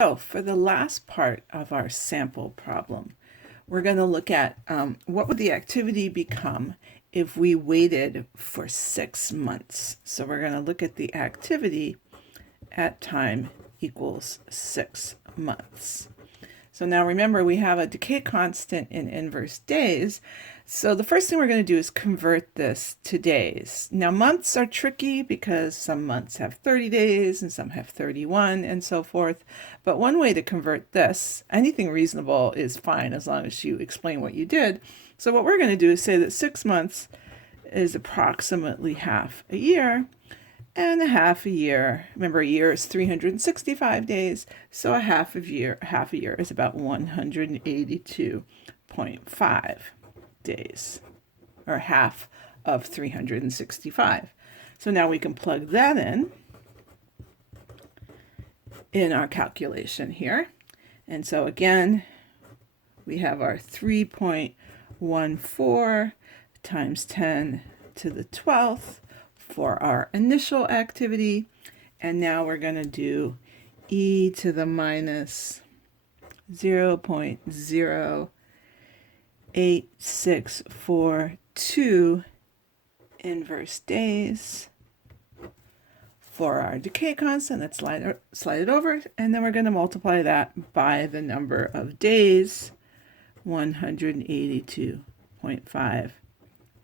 So for the last part of our sample problem, we're going to look at what would the activity become if we waited for 6 months. So we're going to look at the activity at time equals 6 months. So now remember, we have a decay constant in inverse days. So the first thing we're going to do is convert this to days. Now months are tricky because some months have 30 days and some have 31 and so forth. But one way to convert this, anything reasonable is fine as long as you explain what you did. So what we're going to do is say that 6 months is approximately half a year. And a half a year, remember a year is 365 days, so a half a year is about 182.5 days, or half of 365. So now we can plug that in our calculation here. And so again, we have our 3.14 times 10 to the 12th for our initial activity, and now we're going to do e to the minus 0.08642 inverse days for our decay constant. Let's slide it over, and then we're going to multiply that by the number of days, 182.5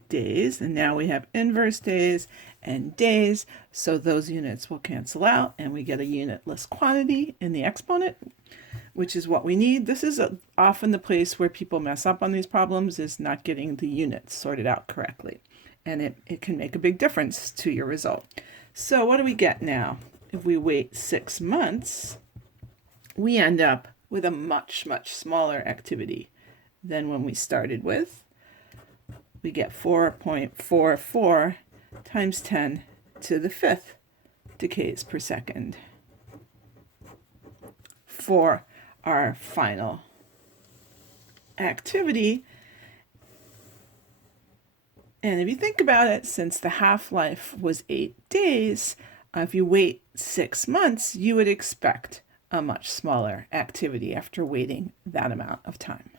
days, and now we have inverse days and days, so those units will cancel out and we get a unitless quantity in the exponent, which is what we need. This is often the place where people mess up on these problems, is not getting the units sorted out correctly, and it can make a big difference to your result. So what do we get now? If we wait 6 months, we end up with a much smaller activity than when we started with. We get 4.44 times 10 to the 5th decays per second for our final activity. And if you think about it, since the half-life was 8 days, if you wait 6 months, you would expect a much smaller activity after waiting that amount of time.